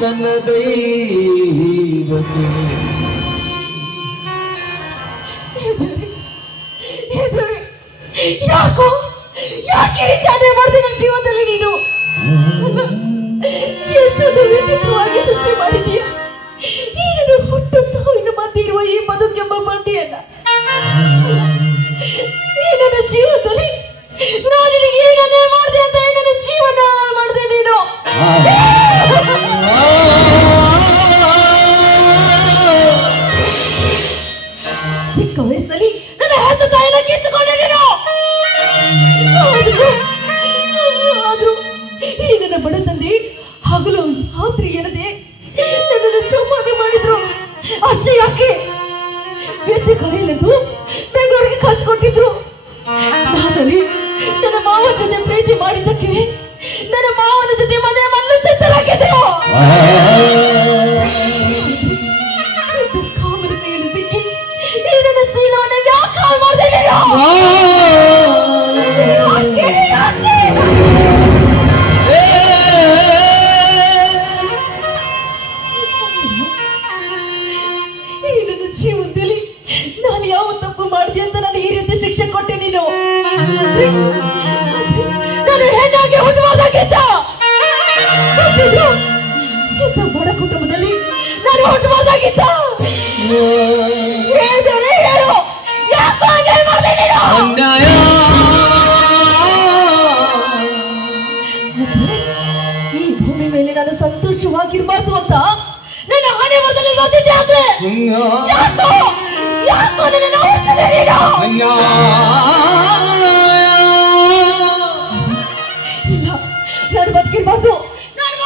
ತನ್ನ ದೈವಕ್ಕೆ ಯಾಕೋ ಯಾಕೆ ರೀತಿ ಅದೇ ಮಾಡ್ತೀನಿ ನನ್ನ ಜೀವನದಲ್ಲಿ ನೀನು ಎಷ್ಟೊಂದು ವಿಚಿತ್ರವಾಗಿ ಸೃಷ್ಟಿ ಮಾಡಿದೀಯ ನೀನು ಹುಟ್ಟು ಸಾವಿನ ಮಧ್ಯೆ ಇರುವ ಈ ಬದುಕೆಂಬ ಬಂಡಿಯನ್ನ ಈ ನನ್ನ ಜೀವನದಲ್ಲಿ ನಾನು ನಿನಗೆ ಏನನ್ನೇ ಮಾಡಿದೆ ಅಂತ ನನ್ನ ಜೀವನ ಮಾಡಿದೆ ನೀನು ಚಿಕ್ಕ ವಯಸ್ಸಲ್ಲಿ ನನ್ನ ಹೆತ್ತ ತಾಯಿನ ಕಿತ್ತುಕೊಂಡೆ ನೀನು ಆದ್ರೂ ಈ ನನ್ನ ಬಡ ತಂದೆ ಹಗಲು ರಾತ್ರಿ ಎನ್ನದೆ ನನ್ನನ್ನು ಚೌಪಾಗ ಮಾಡಿದ್ರು ಅಷ್ಟೇ ಯಾಕೆ ವ್ಯಕ್ತಿ ಕರೆಯಲೆಂದು ಬೆಂಗಳೂರಿಗೆ ಕಳಿಸ್ಕೊಟ್ಟಿದ್ರು ನಾನಲ್ಲಿ ನನ್ನ ಮಾವನ ಜೊತೆ ಪ್ರೀತಿ ಮಾಡಿದ್ದಕ್ಕೆ ನನ್ನ ಮಾವನ ಜೊತೆ ಮನೆ ಮಾಡಲು ಸಿದ್ಧರಾಗಿದ್ದೆವು ಕಾಮನ ಕೈಯಲ್ಲಿ ಸಿಕ್ಕಿ ಈ ನನ್ನ ಶೀಲವನ್ನು ಯಾಕೆ ಹಾಳು ಮಾಡಿದೆ ನೀನು ನನ್ನ ಜೀವನದಲ್ಲಿ ನಾನು ಯಾವ ತಪ್ಪು ಮಾಡಿದೆ ಅಂತ ನಾನು ಈ ರೀತಿ ಶಿಕ್ಷೆ ಕೊಟ್ಟೆ ನೀನು ನಾನು ಹೆಣ್ಣಾಗಿ ಹುಟ್ಟುವುದಾಗಿದ್ದ ಇಂಥ ಬಡ ಕುಟುಂಬದಲ್ಲಿ ನಾನು ಹುಟ್ಟುವುದಾಗಿದ್ದ ಹೇಳಿದರೆ ಹೇಳು ಯಾಕೋ ಅನ್ಯಾಯ ಮಾಡಿದೆ ನೀನು ಅನ್ಯಾಯ ಈ ಭೂಮಿ ಮೇಲೆ ನಾನು ಸಂತೋಷವಾಗಿರ್ಬಾರ್ದು ಅಂತ ನನ್ನ ಹಣೆ ಬರದಲ್ಲಿ ಬಂದಿದ್ದೆ ಆದ್ರೆ ಯಾಕೋ ಯಾಕೋ ನನ್ನ ಅವಸ್ಥೆ ನೀನು ಇಲ್ಲ ನಾನು ಬದುಕಿರ್ಬಾರ್ದು ನಾನು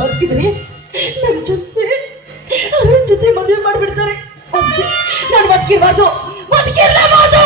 ಬದುಕಿದ್ರೆ ನನ್ನ ಜೊತೆ ಅರುಣ್ ಜೊತೆ ಮದುವೆ ಮಾಡ್ಬಿಡ್ತಾರೆ ಅದಕ್ಕೆ ನಾನು ಬದುಕಿರ್ಬಾರ್ದು ಬದುಕಿರ್ಲೇಬಾರ್ದು